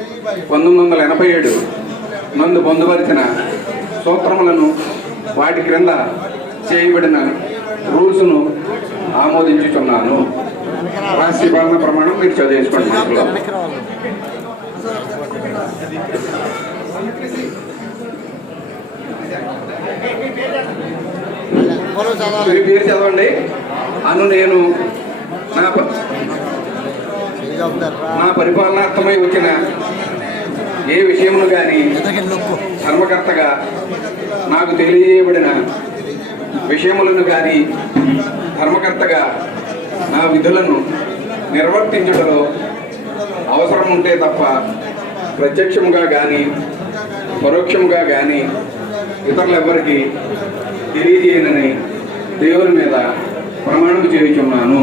1987 నందు పొందుపరిచిన సూత్రములను వాటి క్రింద చేయబడిన రూల్స్ను ఆమోదించుచున్నాను. రాష్ట్రీయ పాలన ప్రమాణం మీరు చదివేసుకోండి. పేరు చదవండి. నేను నా పరిపాలనార్థమై వచ్చిన ఏ విషయమును కానీ ధర్మకర్తగా నాకు తెలియజేయబడిన విషయములను కానీ ధర్మకర్తగా నా విధులను నిర్వర్తించడంలో అవసరం ఉంటే తప్ప ప్రత్యక్షముగా కానీ పరోక్షముగా కానీ ఇతరులెవ్వరికి తెలియజేయనని దేవుని మీద ప్రమాణం చేయుచున్నాను.